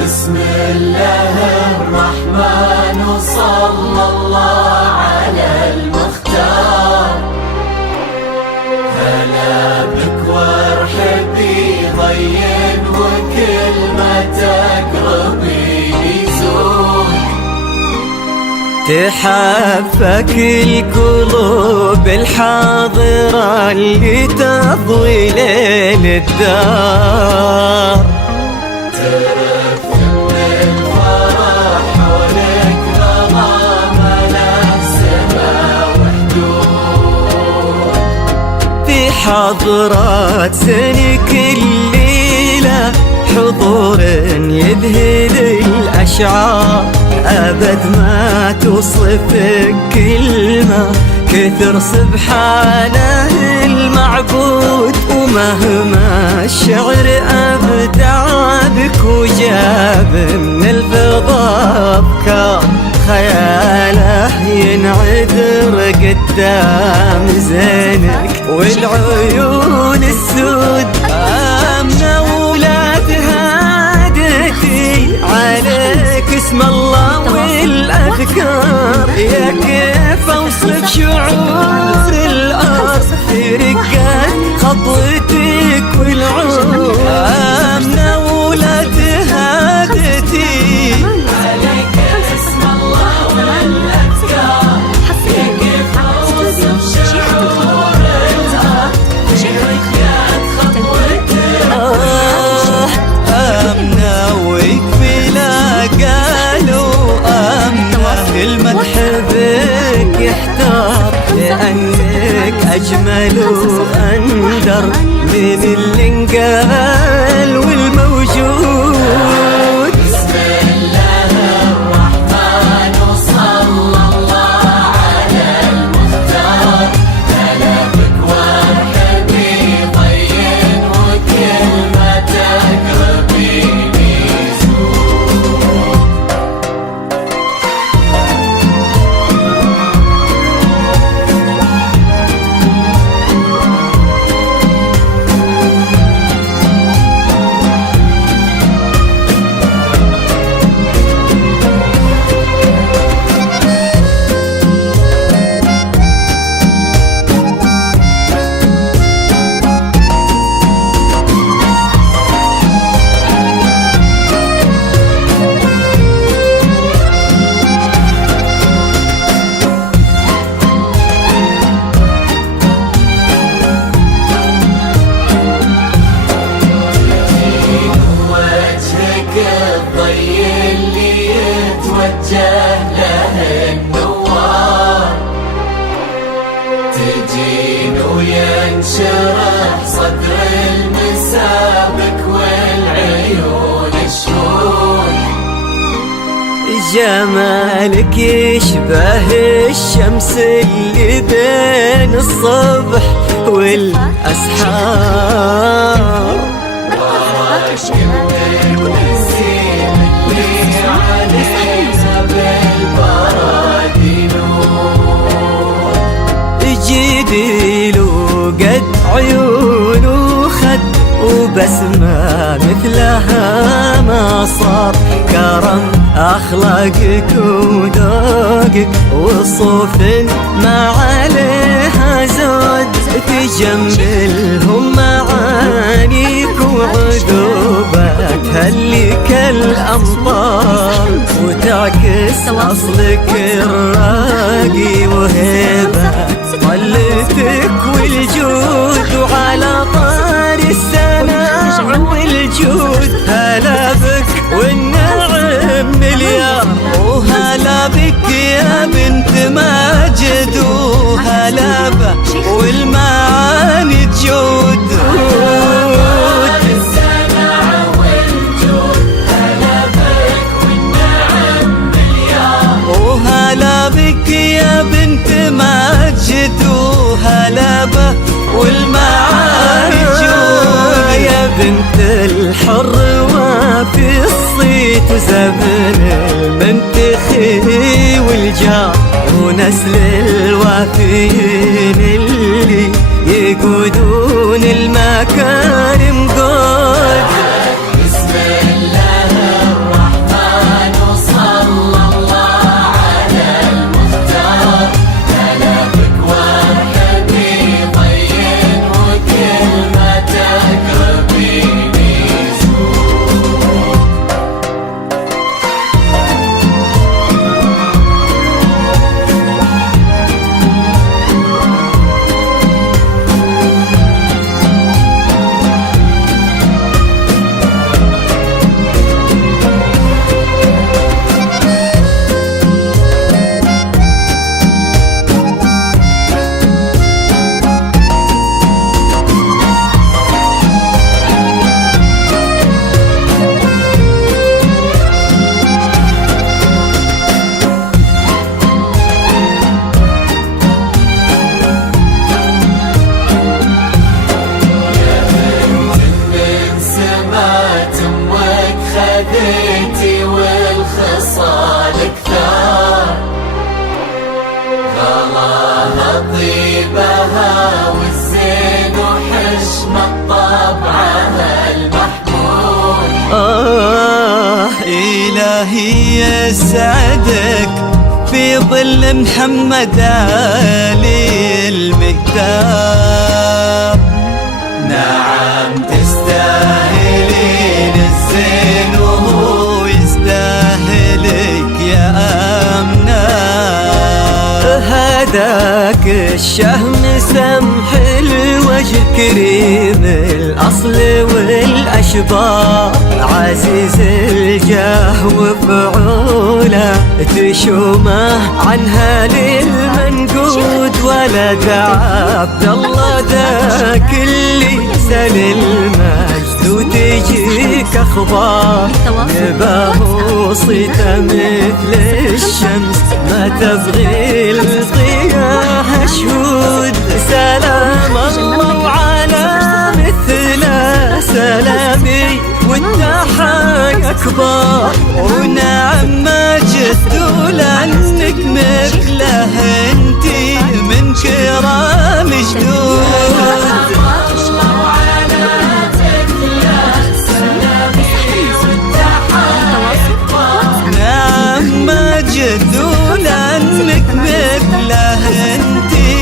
بسم الله الرحمن وصلى الله على المختار. هلا بك وارحبي ضين وكل ما تقربي يزول. تحفك القلوب الحاضرة اللي تضوي ليل الدار. حضرات سنك الليلة حضور يذهل الأشعار. أبد ما توصفك كلمة كثر سبحانه المعبود. ومهما الشعر أبدع بك وجاب من الفضاء أفكار، خياله ينعذر قدام زينك والعيون السود. آمنة ولا تهادتي عليك اسم الله والأذكار. يا كيف أوصف شعور الأرض في رقات خطوتك والعود. آمنة ولا تهادتي عليك اسم الله والأذكار. يا كيف أوصف شعور الأرض في رقات خطوتك. آمنة ويكفي لا قالوا آمنة المدح بك يحتار، لأنك أجمل وأندر من اللي انقال والموجود. بسم الله الرحمن وصلى الله على المختار. هلا بك وارحبي ضين وكل ما تقربي يزول. تجين وينشرح صدر المسابك والعيون شهود. جمالك يشبه الشمس اللي بين الصبح والأسحار. وراك النسيم اللي عليها بالبرار. وبسمة مثلها ما صار. كرم أخلاقك وذوقك وصوف ما عليها زود، تجملهم معانيك وعذوبك هلك الأمطار، وتعكس أصلك الراقي وهيبة طلتك والجود. وعلى طار السماع والجود هلا بك والنعم مليار، وهلا بك يا بنت ماجد، وهلا بك والمعاني تجود. وهلا بك يا بنت ماجد، وهلا بك والمعاني تجود. يا بنت الحر وفي الصيت وزبن المنتخي والجار، ونسل الوافيين اللي يقودون المكارم قود. بسم الله الرحمن وصلى الله على المختار، هلا بك وارحبي طين وكلمتك ربيني زود. خذيتي والخصال كثار، غلاها طيبها والزين وحشمة طبعها المحمود. إلهي يسعدك في ظل محمد علي المقدار. نعم تستاهلين الزين وهو يستاهلك يا أمنا. هداك الشهم سمح الوجه كريم الأصل والأشبار، عزيز الجاه وفعوله تشومه عنها للمنقود. ولد عبد الله ذاك اللي سل المجد وتجيك أخبار، نباه وصيته مثل الشمس ما تبغي الضياء شهود. سلام الله وعلى مثله سلامي والتحايا كبار، ونعم ماجد لأنك مثله انتي من كرام جدود. نعم ماجد لأنك مثله انتي.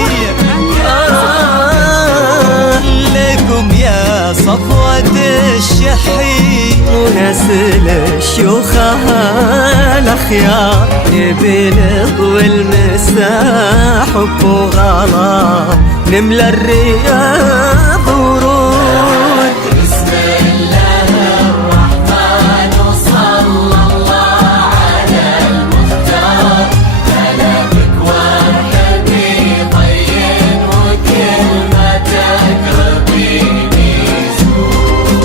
لكم يا صفوة الشحي ونسل الشيوخها الأخيار، نبي نطوي المساح حب وغلا نملى الرياض ورود. بسم الله الرحمن وصلى الله على المختار، هلا بك وارحبي طين وكلمتك ربيني زود.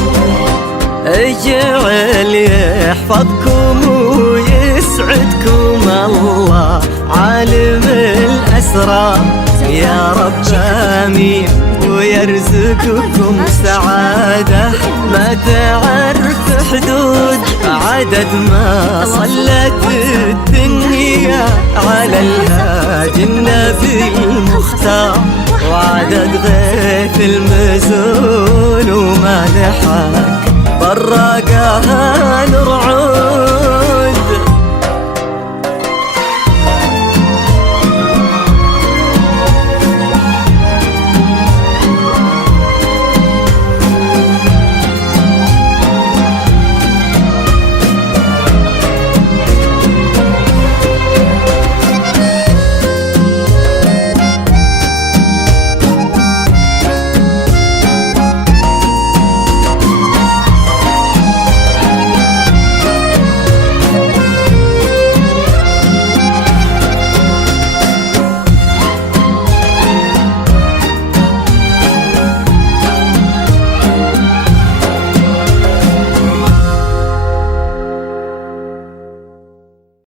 اجعل يحفظكم ويسعدكم الله عالم الأسرار، يا رب آمين ويرزقكم سعادة ما تعرف حدود. عدد ما صلت الدنيا على الهادي النبي المختار، وعدد غيث المزون مانحك، طرقها نور